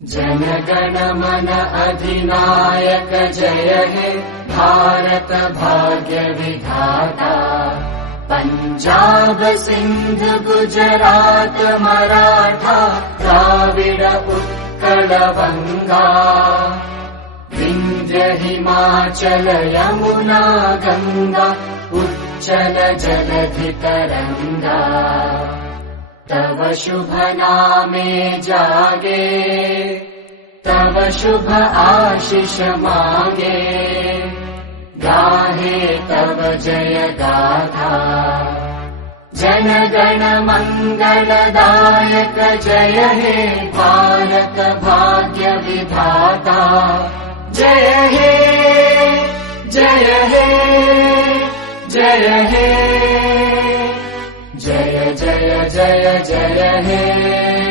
जनगण मन अधिनायक जय हे भारत भाग्य विधाता। पंजाब सिंध गुजरात मराठा द्राविड उत्कल बंगा। विंध्य हिमाचल यमुना गंगा उच्चल जलधि तरंगा। तव शुभ नामे जागे तव शुभ आशीष मांगे। गाहे तव जय गाथा जन गण मंगलदायक जय हे भारत भाग्य विधाता। जय हे जय हे जय हे जय जय जय जय हे।